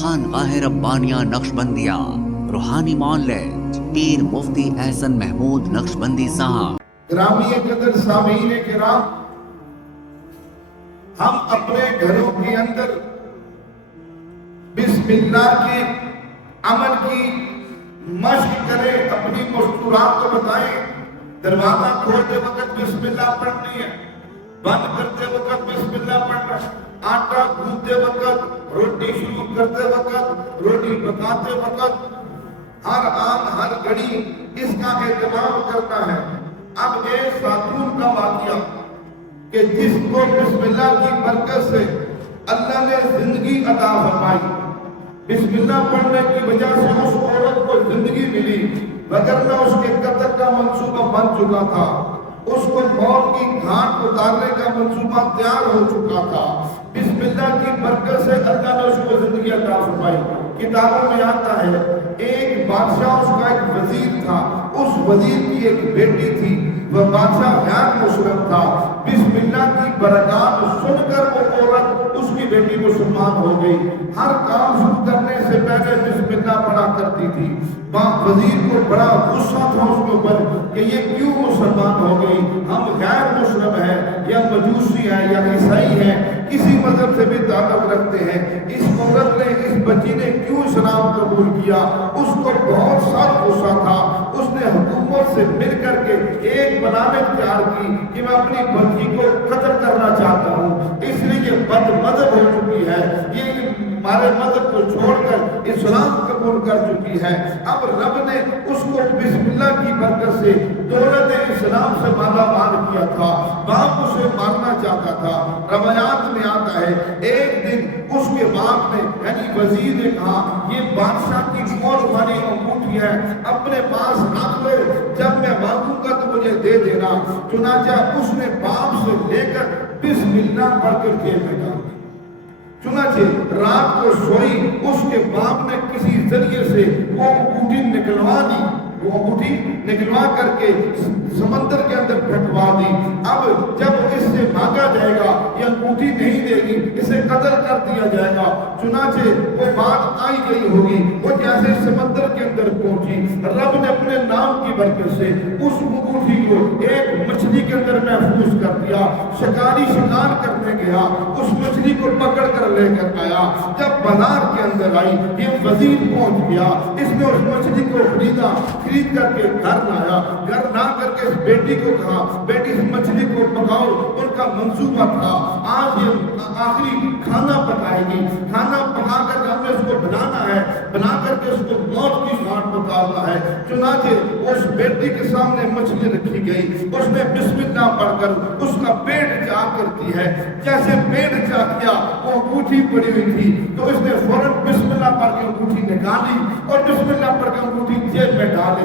خانقاہ ربانیہ نقشبندیہ روحانی معلج پیر مفتی احسن محمود نقشبندی صاحب۔ گرامی قدر سامعین کرام، ہم اپنے گھروں کے اندر بسم اللہ کے عمل کی مشق کریں، اپنی مستورات کو بتائیں۔ دروازہ کھولتے وقت بسم اللہ پڑھنی ہے، بند کرتے وقت بسم اللہ پڑھنا ہے، آٹا گوندتے وقت، روٹی شروع کرتے وقت، روٹی پکاتے وقت، ہر آن ہر گھڑی اس کا اہتمام کرنا ہے۔ اب ایک خاتون کا واقعہ کہ جس کو بسم اللہ کی برکت سے اللہ نے زندگی عطا فرمائی، بسم اللہ پڑھنے کی وجہ سے اس عورت کو زندگی ملی، وگرنہ اس کے قتل کا منصوبہ بن چکا تھا، اس کو موت کی گھاٹ اتارنے کا منصوبہ تیار ہو چکا تھا۔ بسم اللہ کی برکت سے اللہ نے اس کو زندگی عطا فرمائی۔ کتابوں میں آتا ہے ایک بادشاہ، اس کا ایک وزیر تھا، اس وزیر کی ایک بیٹی تھی، وہ بادشاہ غیر مسلم تھا۔ بسم اللہ کی برکات سن کر وہ عورت، اس کی بیٹی مسلمان ہو گئی۔ ہر کام شروع کرنے سے پہلے بسم اللہ پڑھا کرتی تھی۔ وزیر کو بڑا غصہ تھا اس کے اوپر کہ یہ کیوں مسلمان ہو گئی، ہم غیر مسلم ہیں یا مجوسی ہیں یا عیسائی ہیں، کسی مذہب سے بھی تعلق رکھتے ہیں، اس عورت نے، اس بچی نے کیوں اسلام قبول کیا؟ اس کو بہت سخت غصہ تھا۔ اس نے حکومت سے مل کر کے ایک بناوٹ تیار کی کہ میں اپنی بچی کو قتل کرنا چاہتا ہوں، اس لیے یہ بد مذہب ہو چکی ہے، یہ ہمارے مذہب کو چھوڑ کر اسلام قبول کر چکی ہے۔ اب رب نے اس کو بسم اللہ کی برکت سے دولت اسلام سے مالا مال کیا تھا، باپ اسے مارنا چاہتا تھا۔ روایات میں آتا ہے ایک دن اس کے باپ نے یعنی وزیر نے کہا یہ بادشاہ کی مور والی انگوٹھی ہے، اپنے پاس رکھ لو، جب میں مانگوں گا تو مجھے دے دینا۔ چنانچہ اس نے باپ سے لے کر بسم اللہ پڑھ کر جیب میں ڈال دی۔ چنانچہ رات کو سوئی، اس کے باپ نے کسی ذریعے سے وہ انگوٹھی نکلوا دی، وہ انگوٹھی نکلوا کر کے سمندر کے اندر پھینکوا دی۔ اب جب اس سے مانگا جائے گا یہ انگوٹھی نہیں دے گی، اسے قتل کر دیا جائے گا۔ چنانچہ وہ بات آئی گئی ہوگی، وہ جیسے سمندر کے اندر پہنچی، رب نے اپنے نام کی برکت سے اس انگوٹھی کو ایک مچھلی کے اندر محفوظ کر دیا۔ شکاری شکار کرنے گیا، اس مچھلی کو پکڑ کر لے کر آیا۔ جب بازار کے اندر آئی، یہ وزیر پہنچ گیا، اس نے اس مچھلی کو خرید کر کے گھر لایا، گھر لا کر کے اس بیٹی کو کہا بیٹی اس مچھلی کو پکاؤ۔ ان کا منصوبہ تھا آج یہ آخری کھانا پکائے گی، کھانا پکا کر ہم نے اس کو بنانا ہے، بنا کر کے اس کو موت کی گھاٹ اتارنا ہے۔ چنانچہ اس بیٹی کے سامنے مچھلی رکھی گئی، اس نے بسم اللہ پڑھ کر اس کا پیٹ چاک کرتی ہے۔ جیسے پیٹ چاک کیا وہ انگوٹھی پڑی ہوئی تھی تو اس نے فوراً بسم اللہ پڑھ کے انگوٹھی نکالی اور بسم اللہ پڑھ کے انگوٹھی جیب میں ڈالی۔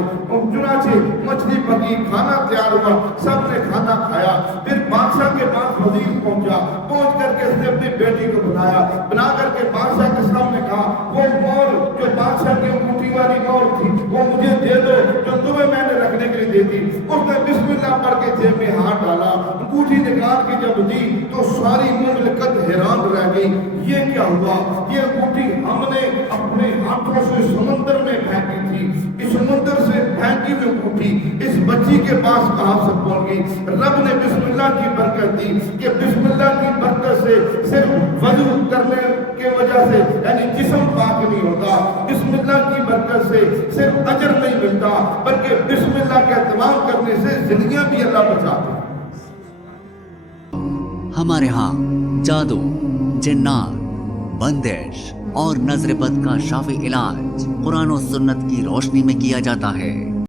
چنانچہ مچھلی پکی، کھانا تیار ہوا، سب نے کھانا کھایا۔ پھر بادشاہ کے پاس وزیر پہنچا، پہنچ کر کے اس نے اپنی بیٹی کو بنا کر کے بادشاہ کے سامنے کہا وہ مور جو بادشاہ کی انگوٹھی والی مور تھی وہ مجھے دے دو جو تمہیں میں نے رکھنے کے لیے دے دی۔ اس نے بسم اللہ پڑھ کے جیب میں ہاتھ ڈالا، انگوٹھی نکال کے جب دی تو ساری مملکت حیران رہ گئی، یہ کیا ہوا؟ یہ انگوٹھی ہم نے اپنے ہاتھوں سے سمندر میں پھینکی تھی، اس سمندر سے پھینکی ہوئی انگوٹھی اس بچی کے پاس کہاں سے پہنچ گئی؟ رب نے بسم اللہ کی برکت دی کہ بسم اللہ کی برکت سے صرف وضو کرنے کی وجہ سے یعنی جسم پاک نہیں ہوتا، بسم اللہ کی برکت سے صرف اجر نہیں ملتا بلکہ بسم اللہ کا اہتمام کرنے سے زندگیاں بھی اللہ بچاتا ہے۔ ہمارے ہاں جادو، جنات، بندش اور نظر بد کا شافی علاج قرآن و سنت کی روشنی میں کیا جاتا ہے۔